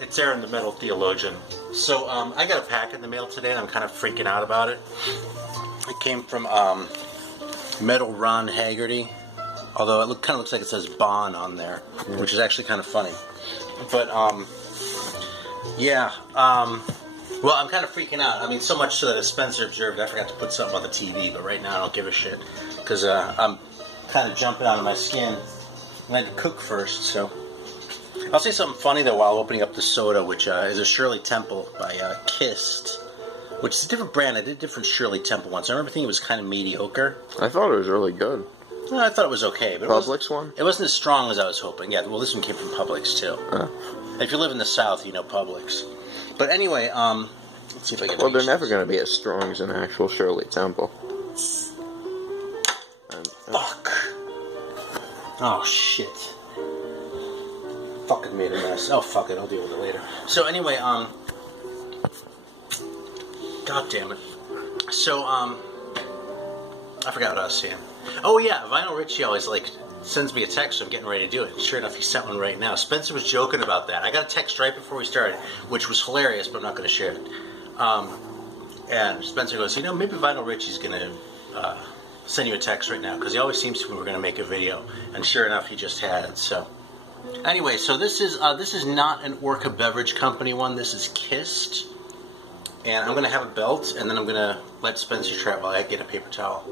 It's Aaron, the Metal Theologian. So, I got a pack in the mail today, and I'm kind of freaking out about it. It came from, Metal Ron Haggerty. Although it kind of looks like it says Bon on there, which is actually kind of funny. But, yeah, well, I'm kind of freaking out. I mean, so much so that as Spencer observed, I forgot to put something on the TV, but right now I don't give a shit. Because, I'm kind of jumping out of my skin. I had to cook first, so... I'll say something funny, though, while opening up the soda, which is a Shirley Temple by Kist, which is a different brand. I did a different Shirley Temple once. I remember thinking it was kind of mediocre. I thought it was really good. Well, I thought it was okay. But Publix one? It wasn't as strong as I was hoping. Yeah, well, this one came from Publix, too. If you live in the South, you know Publix. But anyway, let's see if I can... Well, they're never going to be as strong as an actual Shirley Temple. Fuck. Oh, shit. Fucking made a mess. Oh, fuck it. I'll deal with it later. So, anyway, God damn it. So, I forgot what I was saying. Oh, yeah. Vinyl Richie always, sends me a text when I'm getting ready to do it. And sure enough, he sent one right now. Spencer was joking about that. I got a text right before we started, which was hilarious, but I'm not going to share it. And Spencer goes, maybe Vinyl Richie's going to send you a text right now, because he always seems to when we're going to make a video. And sure enough, he just had, so... Anyway, so this is not an Orca Beverage Company one. This is Kist. And I'm going to have a belt, and then I'm going to let Spencer try it while I get a paper towel.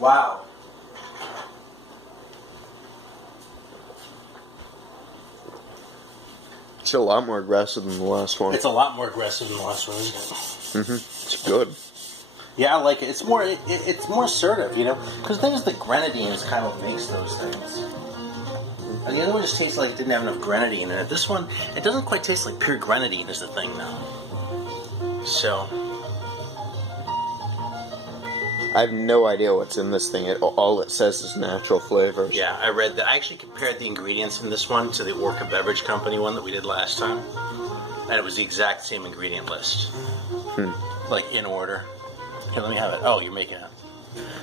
Wow. It's a lot more aggressive than the last one. It's a lot more aggressive than the last one, isn't it? It's good. Yeah, I like it. It's more assertive, Because the thing is, the grenadine is kind of what makes those things. And the other one just tastes like it didn't have enough grenadine in it. This one, it doesn't quite taste like pure grenadine is the thing, though. So... I have no idea what's in this thing. All it says is natural flavors. Yeah, I read that. I actually compared the ingredients in this one to the Orca Beverage Company one that we did last time. And it was the exact same ingredient list. In order. Here, let me have it. Oh, you're making it.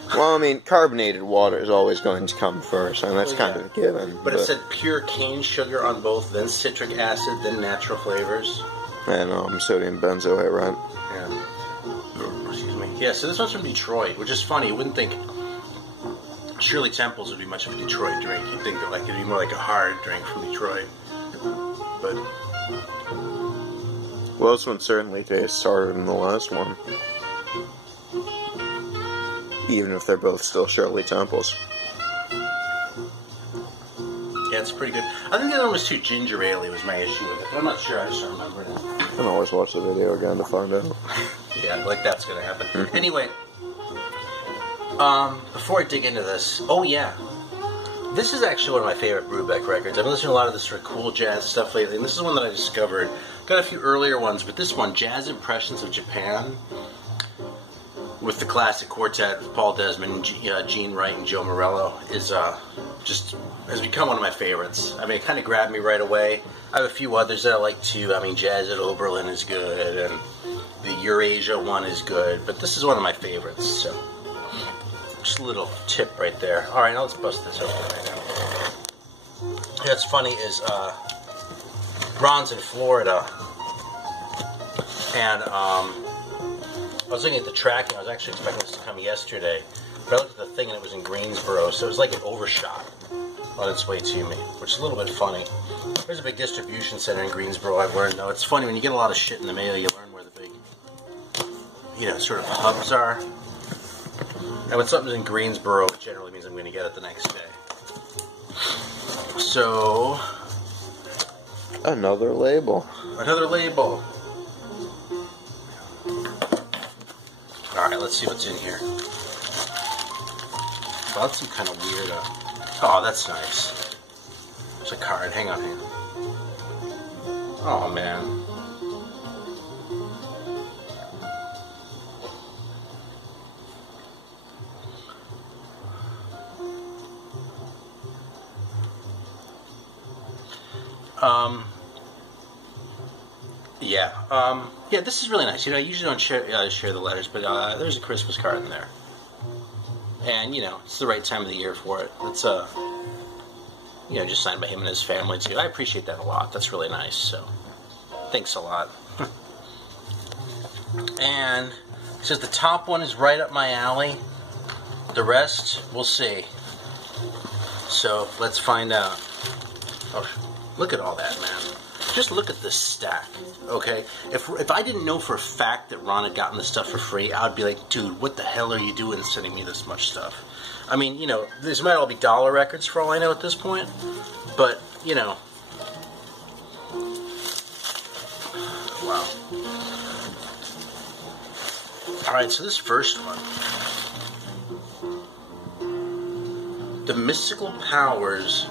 Well, I mean, carbonated water is always going to come first, and that's kind of a given. But it said pure cane sugar on both, then citric acid, then natural flavors. And sodium benzoate, right? Yeah. Yeah, so this one's from Detroit, which is funny. You wouldn't think Shirley Temples would be much of a Detroit drink. You'd think that it'd be more like a hard drink from Detroit. But well, this one certainly tastes harder than the last one. Even if they're both still Shirley Temples. Yeah, it's pretty good. I think the other one was too ginger ale was my issue with it. I'm not sure. I just don't remember it. I can always watch the video again to find out. Yeah, that's going to happen. Anyway, before I dig into this, oh yeah, this is actually one of my favorite Brubeck records. I've been listening to a lot of this sort of cool jazz stuff lately, and this is one that I discovered. Got a few earlier ones, but this one, Jazz Impressions of Japan, with the classic quartet of Paul Desmond, Gene Wright, and Joe Morello, is has become one of my favorites. I mean, it kind of grabbed me right away. I have a few others that I like too. I mean, Jazz at Oberlin is good, and the Eurasia one is good, but this is one of my favorites, so just a little tip right there. Alright, now let's bust this open right now. Yeah, what's funny is, Ron's in Florida, and, I was looking at the tracking. I was actually expecting this to come yesterday, but I looked at the thing and it was in Greensboro, so it was like an overshot on its way to me, which is a little bit funny. There's a big distribution center in Greensboro, I've learned, though. It's funny, when you get a lot of shit in the mail, you learn where the big, sort of hubs are. And when something's in Greensboro, it generally means I'm going to get it the next day. So... Another label. Another label. Alright, let's see what's in here. Well, that's some kind of weird, oh, that's nice. There's a card. Hang on here. Oh, man. Yeah. Yeah, this is really nice. You know, I usually don't share the letters, but there's a Christmas card in there. And, you know, it's the right time of the year for it. It's, you know, just signed by him and his family, too. I appreciate that a lot. That's really nice, so thanks a lot. And it says the top one is right up my alley. The rest, we'll see. So, let's find out. Oh, look at all that, man. Just look at this stack, okay? If I didn't know for a fact that Ron had gotten this stuff for free, I'd be like, dude, what the hell are you doing sending me this much stuff? I mean, you know, these might all be dollar records for all I know at this point, but, you know. Wow. Alright, so this first one. The Mystical Powers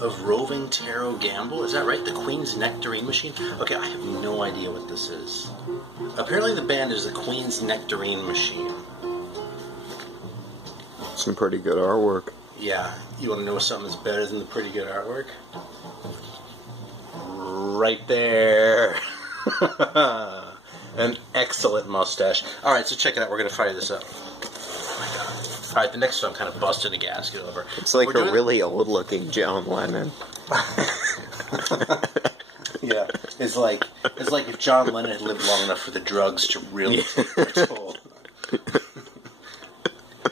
of Roving Tarot Gamble. Is that right? The Queen's Nectarine Machine? Okay, I have no idea what this is. Apparently the band is the Queen's Nectarine Machine. Some pretty good artwork. Yeah. You want to know something that's better than the pretty good artwork? Right there. An excellent mustache. Alright, so check it out. We're going to fire this up. Alright, the next one I'm kind of busting a gasket over. It's like a really old-looking John Lennon. Yeah, it's like if John Lennon had lived long enough for the drugs to really take their toll.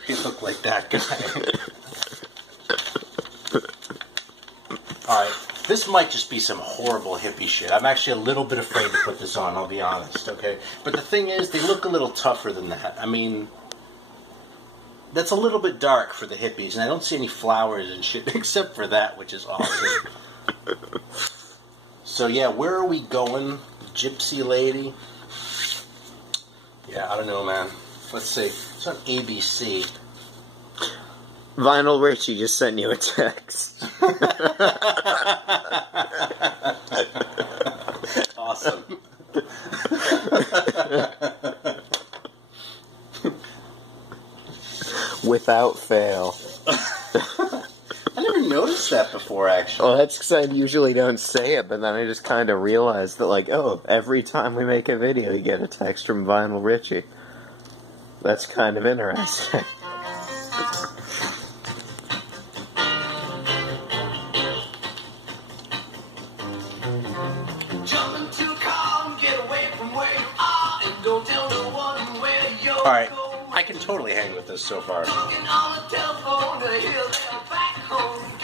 He looked like that guy. Alright, this might just be some horrible hippie shit. I'm actually a little bit afraid to put this on, I'll be honest, okay? But the thing is, they look a little tougher than that. I mean, that's a little bit dark for the hippies, and I don't see any flowers and shit except for that, which is awesome. So yeah, where are we going, Gypsy Lady? Yeah, I don't know, man. Let's see. It's on ABC. Vinyl Richie just sent you a text. Awesome. Without fail. I never noticed that before, actually. Well, that's because I usually don't say it, but then I just kind of realized that, like, oh, every time we make a video, you get a text from Vinyl Richie. That's kind of interesting. Alright, I can totally hang with this so far.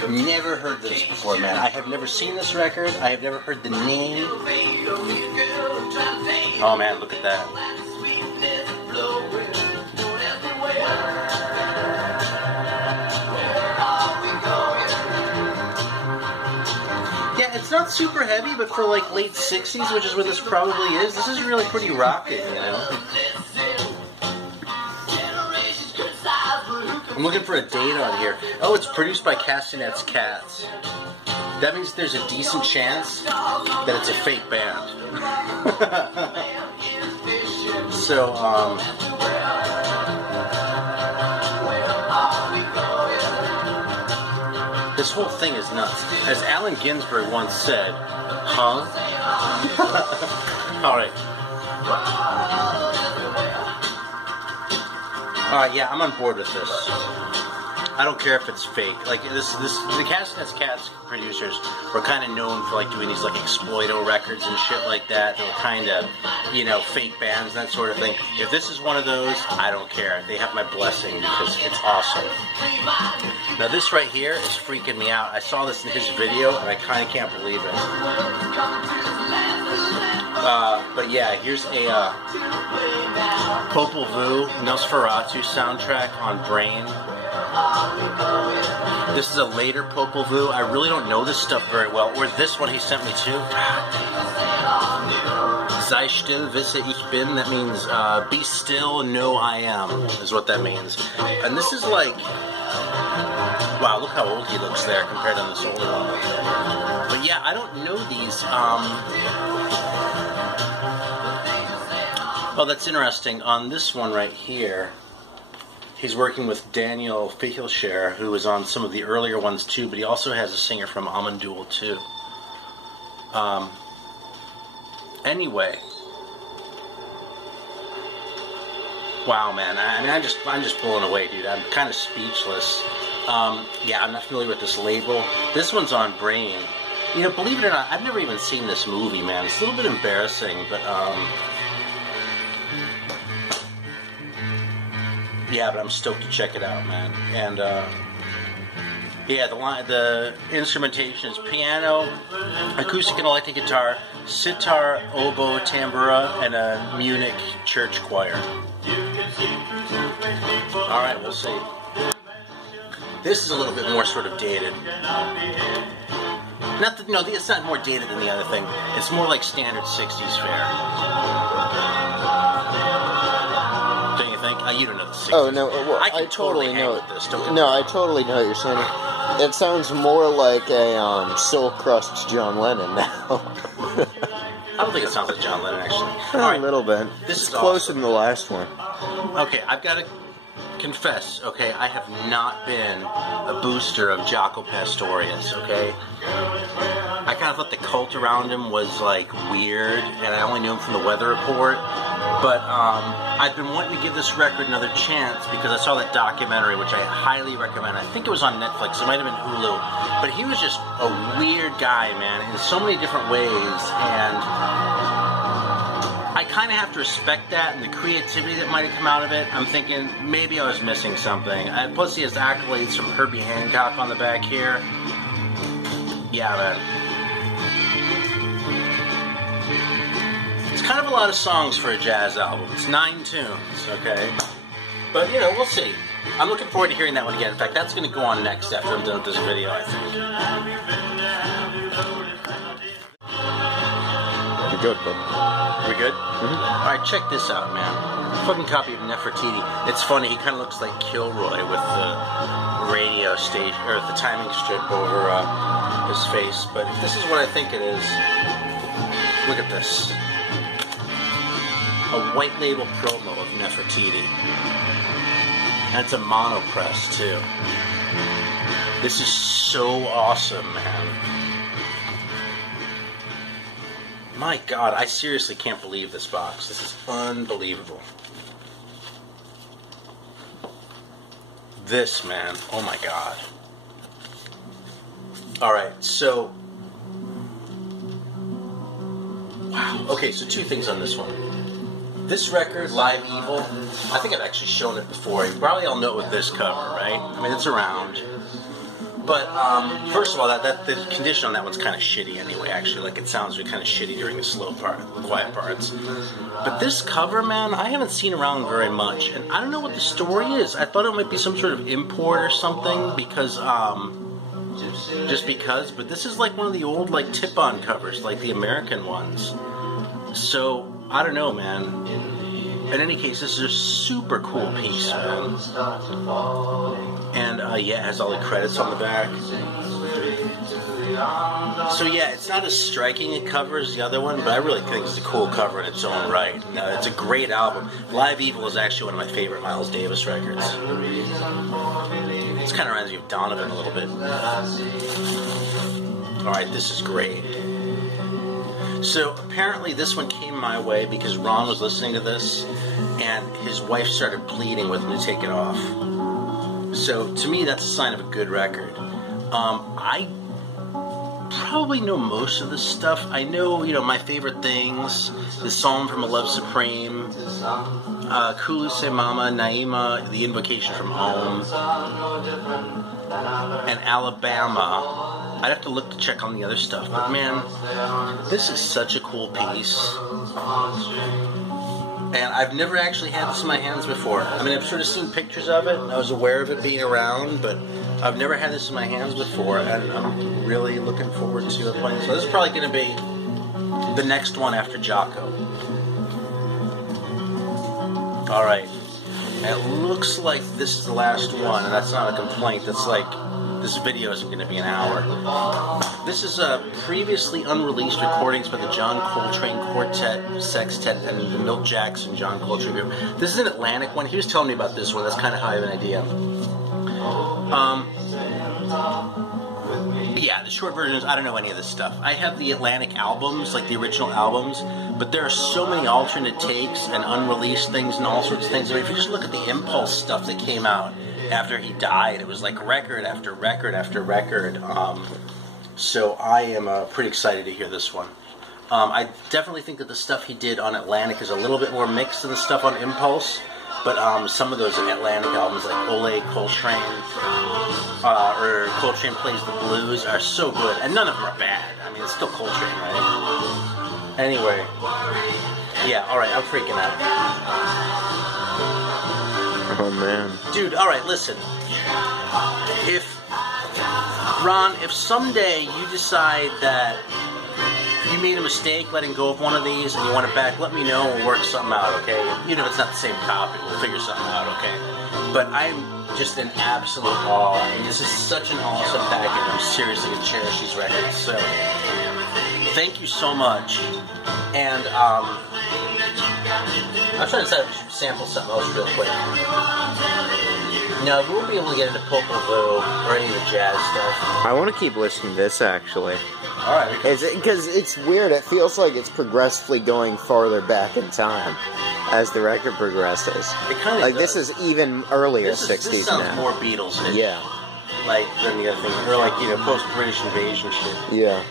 Never heard this before, man. I have never seen this record. I have never heard the name. Oh, man, look at that. Yeah, it's not super heavy, but for like late 60s, which is what this probably is, this is really pretty rocking, you know? I'm looking for a date on here. Oh, it's produced by Castanet's Cats. That means there's a decent chance that it's a fake band. So, this whole thing is nuts. As Allen Ginsberg once said, huh? Alright. Alright, yeah, I'm on board with this. I don't care if it's fake. Like, the Castanet's Cats producers were kind of known for, like, doing these, like, exploito records and shit like that. They were kind of, you know, fake bands and that sort of thing. If this is one of those, I don't care. They have my blessing because it's awesome. Now, this right here is freaking me out. I saw this in his video, and I kind of can't believe it. But yeah, here's a Popol Vuh Nosferatu soundtrack on Brain. This is a later Popol Vuh. I really don't know this stuff very well. Or this one he sent me to. Sei still, wisse ich bin. That means be still, know I am, is what that means. And this is like, wow, look how old he looks there compared to this older one. But yeah, I don't know these. Oh, that's interesting. On this one right here, he's working with Daniel Fichelshare, who was on some of the earlier ones too, but he also has a singer from Amandul too. Anyway. Wow, man. I mean, I'm just blown away, dude. I'm kind of speechless. Yeah, I'm not familiar with this label. This one's on Brain. You know, believe it or not, I've never even seen this movie, man. It's a little bit embarrassing, but, yeah, but I'm stoked to check it out, man. And, yeah, the instrumentation is piano, acoustic and electric guitar, sitar, oboe, tambura, and a Munich church choir. Alright, we'll see. This is a little bit more sort of dated. Not that, no, it's not more dated than the other thing. It's more like standard 60s fare. Don't you think? You don't know the 60s. Oh, no, well, I totally know this. No, I totally know what you're saying. It sounds more like a soul crust John Lennon now. I don't think it sounds like John Lennon, actually. A little bit. This is closer awesome. than the last one. Okay, I've got to confess, okay, I have not been a booster of Jaco Pastorius, okay? I kind of thought the cult around him was, like, weird, and I only knew him from the Weather Report, but I've been wanting to give this record another chance because I saw that documentary, which I highly recommend. I think it was on Netflix, it might have been Hulu, but he was just a weird guy, man, in so many different ways, and I kind of have to respect that and the creativity that might have come out of it. I'm thinking maybe I was missing something. Plus he has accolades from Herbie Hancock on the back here. Yeah, man. It's kind of a lot of songs for a jazz album. It's 9 tunes, okay? But, you know, we'll see. I'm looking forward to hearing that one again. In fact, that's going to go on next after I'm done with this video, I think. You're good, bud. We good? Mm-hmm. Alright, check this out, man. Fucking copy of Nefertiti. It's funny, he kind of looks like Kilroy with the radio station, or the timing strip over his face. But if this is what I think it is, look at this. A white label promo of Nefertiti. And it's a mono press, too. This is so awesome, man. My God, I seriously can't believe this box. This is unbelievable. This, man, oh my God. Alright, so... Wow. Okay, so two things on this one. This record, Live Evil, I think I've actually shown it before. You probably all know it with this cover, right? I mean, it's around. But, first of all, the condition on that one's kind of shitty anyway, actually. Like, it sounds kind of shitty during the slow part, the quiet parts. But this cover, man, I haven't seen around very much. And I don't know what the story is. I thought it might be some sort of import or something, because, just because. But this is like one of the old, like, tip-on covers, like the American ones. So, I don't know, man. In any case, this is a super cool piece, man. And, yeah, it has all the credits on the back. So, yeah, it's not as striking a cover as the other one, but I really think it's a cool cover in its own right. It's a great album. Live Evil is actually one of my favorite Miles Davis records. This kind of reminds me of Donovan a little bit. Alright, this is great. So, apparently this one came my way because Ron was listening to this, and his wife started pleading with him to take it off. So, to me, that's a sign of a good record. I probably know most of this stuff. I know, you know, my favorite things, the Psalm from a Love Supreme, Kulu Se Mama, Naima, The Invocation from Home, and Alabama. I'd have to look to check on the other stuff, but man, this is such a cool piece. And I've never actually had this in my hands before. I mean, I've sort of seen pictures of it, and I was aware of it being around, but I've never had this in my hands before, and I'm really looking forward to playing. So this is probably going to be the next one after Jaco. Alright. It looks like this is the last one, and that's not a complaint. That's like, this video isn't going to be an hour. This is previously unreleased recordings by the John Coltrane Quartet, Sextet, and the Milt Jackson John Coltrane Group. This is an Atlantic one. He was telling me about this one. That's kind of how I have an idea. Yeah, the short versions, I don't know any of this stuff. I have the Atlantic albums, like the original albums, but there are so many alternate takes and unreleased things and all sorts of things. I mean, if you just look at the Impulse stuff that came out after he died, it was like record after record after record. So I am pretty excited to hear this one. I definitely think that the stuff he did on Atlantic is a little bit more mixed than the stuff on Impulse. But some of those Atlantic albums, like Ole Coltrane, or Coltrane Plays the Blues, are so good. And none of them are bad. I mean, it's still Coltrane, right? Anyway. Yeah, alright, I'm freaking out. Oh, man. Dude, alright, listen. Ron, if someday you decide that you made a mistake letting go of one of these and you want it back, let me know and we'll work something out, okay? Even if it's not the same topic, we'll figure something out, okay? But I'm just in absolute awe. I mean, this is such an awesome package. I'm seriously going to cherish these records. So, thank you so much. And, I'm trying to decide if we should sample something else real quick. No, we won't be able to get into Popol Vuh or any of the jazz stuff. I want to keep listening to this, actually. Alright. Because it's weird. It feels like it's progressively going farther back in time as the record progresses. It kind of like does. This is even earlier 60s this sounds now. more Beatles-ish. Yeah. Like, than the other thing. Or like, you know, post-British invasion shit. Yeah.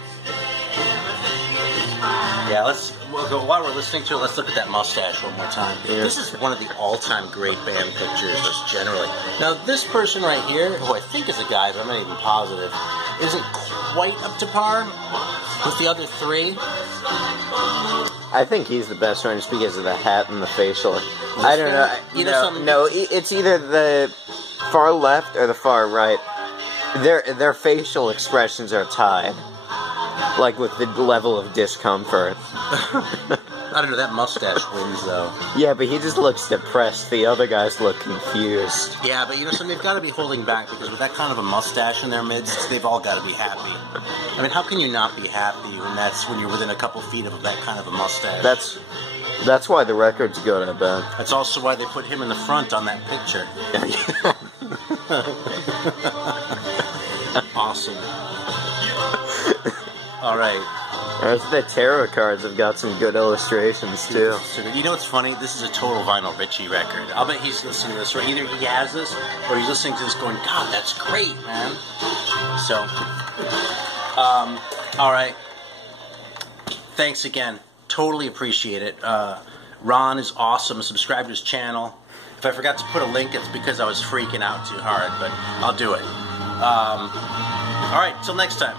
Yeah, while we're listening to it, let's look at that mustache one more time. Yeah. This is one of the all-time great band pictures, just generally. Now, this person right here, who I think is a guy, but I'm not even positive, isn't quite up to par with the other three. I think he's the best one just because of the hat and the facial. I don't know. No, it's either the far left or the far right. Their facial expressions are tied. Like with the level of discomfort. I don't know, that mustache wins though. Yeah, but he just looks depressed. The other guys look confused. Yeah, but you know, so they've got to be holding back because with that kind of a mustache in their midst, they've all got to be happy. I mean, how can you not be happy when you're within a couple feet of that kind of a mustache? That's why the record's good, I bet. That's also why they put him in the front on that picture. Awesome. Alright. The tarot cards have got some good illustrations, too. You know what's funny? This is a total Vinyl Richie record. I'll bet he's listening to this, right? Either he has this, or he's listening to this going, God, that's great, man. So, alright. Thanks again. Totally appreciate it. Ron is awesome. Subscribe to his channel. If I forgot to put a link, it's because I was freaking out too hard, but I'll do it. Alright, till next time.